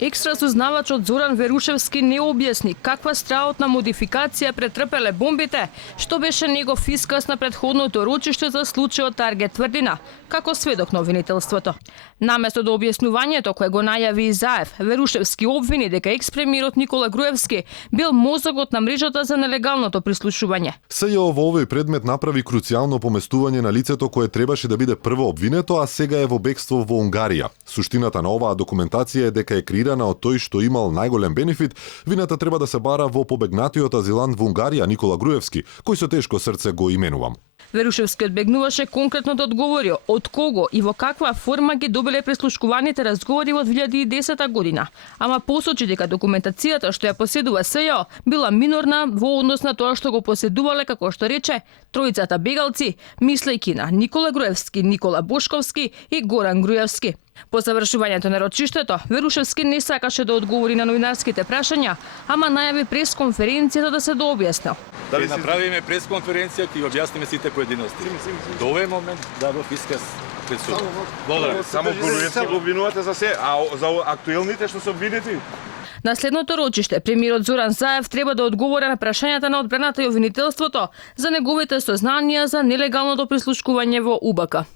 Екстра сознавачот Зоран Верушевски не објасни каква страотна модификација претрпеле бомбите, што беше негов исказ на претходното рочиште за случајот Таргет Тврдина, како сведок на обвинителството. Наместо до објаснувањето кое го најави Заев, Верушевски обвини дека екс-премиерот Никола Груевски бил мозокот на мрежата за нелегалното прислушување. СЈО во овој предмет направи круцијално поместување на лицето кое требаше да биде прво обвинето, а сега е во бегство во Унгарија. Суштината на оваа документација е дека е креирана од тој што имал најголем бенефит, вината треба да се бара во побегнатиот азилант во Унгарија Никола Груевски, кој со тешко срце го именувам. Верушевски одбегнуваше конкретно да одговори од кого и во каква форма ги добиле прислушкуваните разговори во 2010 година, ама посочи дека документацијата што ја поседува СЈО била минорна во однос на тоа што го поседувале, како што рече, тројцата бегалци, мислејќи на Никола Груевски, Никола Бошковски и Горан Груевски. По завршувањето на рочиштето, Верушевски не сакаше да одговори на новинарските прашања, ама најави пресконференцијата да се дообјаснил. Дали направиме пресконференција и објасниме сите поединости. До овој момент дадов исказ пред суд. Благодарам. Само Груевски го обвинувате за се, а за актуелните што се обвинети? На следното рочиште, премиерот Зоран Заев треба да одговори на прашањата на одбраната и обвинителството за неговите сознанија за нелегалното прислушкување во УБК.